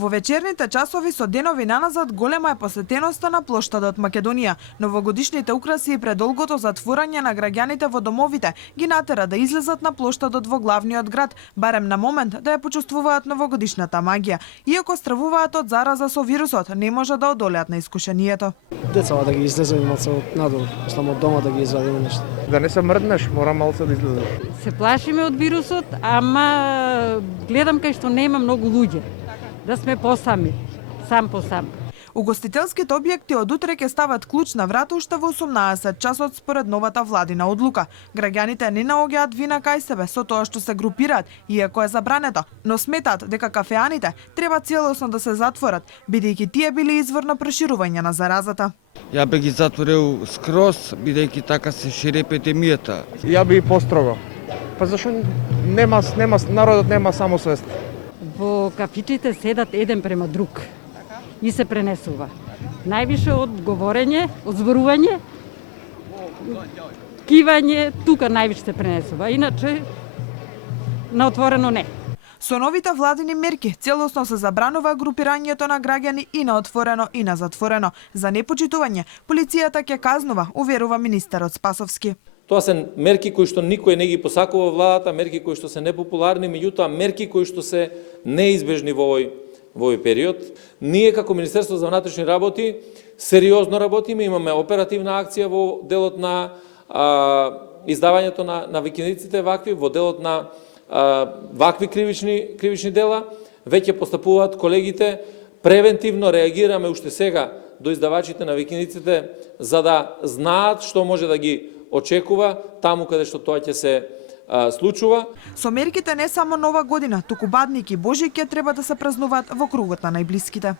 Во вечерните часови со денови наназад голема е посетеноста на плоштадот Македонија. Новогодишните украси и предолгото затворање на граѓаните во домовите ги натера да излезат на плоштадот во главниот град, барем на момент да ја почувствуваат новогодишната магија. Иако стравуваат од зараза со вирусот, не може да одолеат на искушението. Децава да ги излеземе малце од надвор, само од дома да ги извадиме нешто. Да не се мрднеш, мора малце да излезеш. Се плашиме од вирусот, ама гледам кај што нема многу луѓе. Да сме посами, сам по сам. Угостителските објекти од утре ќе стават клуч на врата уште во 18 часот според новата владина одлука. Граѓаните не наоѓаат вина кај себе со тоа што се групираат, иако е забрането, но сметаат дека кафеаните треба целосно да се затворат, бидејќи тие били извор на проширување на заразата. Ја би ги затворил скроз, бидејќи така се шири епидемијата. Ја би и построго. Па зашо народот нема самосвест? Во кафичите седат еден према друг и се пренесува. Највише од говорење, од зборување, кивање, тука највише се пренесува. Иначе, на отворено не. Со новите владини мерки целосно се забранува групирањето на граѓани и на отворено и на затворено. За непочитување, полицијата ќе казнува, уверува министерот Спасовски. Тоа се мерки кои што никој не ги посакува владата, мерки кои што се непопуларни, меѓутоа мерки кои што се неизбежни во овој период. Ние како Министерство за внатрешни работи сериозно работиме, имаме оперативна акција во делот на издавањето на викиниците вакви, во делот на вакви кривични дела. Веќе постапуваат колегите, превентивно реагираме уште сега до издавачите на викиниците за да знаат што може да ги очекува таму каде што тоа ќе се случува. Со мерките не само Нова година, туку Бадник и Божик ќе треба да се празнуваат во кругот на најблиските.